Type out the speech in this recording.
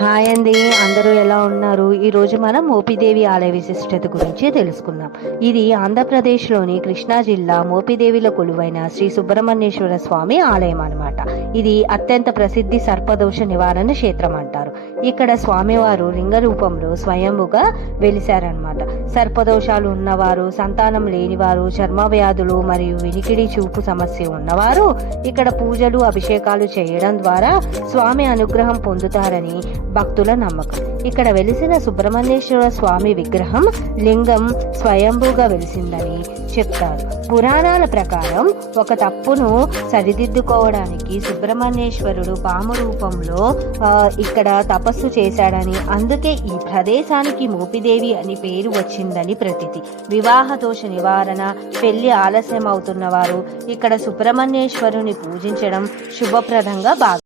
Hi అండి, అందరూ ఎలా ఉన్నారు? ఈరోజు మనం మోపిదేవి ఆలయ విశిష్టత గురించి తెలుసుకుందాం. ఇది ఆంధ్రప్రదేశ్లోని కృష్ణా జిల్లా మోపిదేవిలో కొలువైన శ్రీ సుబ్రహ్మణ్యేశ్వర స్వామి ఆలయం అన్నమాట. ఇది అత్యంత ప్రసిద్ధి సర్పదోష నివారణ క్షేత్రం అంటారు. ఇక్కడ స్వామివారు లింగ రూపంలో స్వయంభుగా వెలిశారనమాట. సర్పదోషాలు ఉన్నవారు, సంతానం లేనివారు, చర్మ వ్యాధులు మరియు వినికిడి చూపు సమస్య ఉన్నవారు ఇక్కడ పూజలు అభిషేకాలు చేయడం ద్వారా స్వామి అనుగ్రహం పొందుతారని భక్తుల నమ్మకం. ఇక్కడ వెలిసిన సుబ్రహ్మణ్యేశ్వర స్వామి విగ్రహం లింగం స్వయంభూగా వెలిసిందని చెప్తారు. పురాణాల ప్రకారం ఒక తప్పును సరిదిద్దుకోవడానికి సుబ్రహ్మణ్యేశ్వరుడు పాము రూపంలో ఇక్కడ తపస్సు చేశాడని, అందుకే ఈ ప్రదేశానికి మోపిదేవి అని పేరు వచ్చిందని ప్రతీతి. వివాహ దోష నివారణ, పెళ్లి ఆలస్యం అవుతున్న వారు ఇక్కడ సుబ్రహ్మణ్యేశ్వరుని పూజించడం శుభప్రదంగా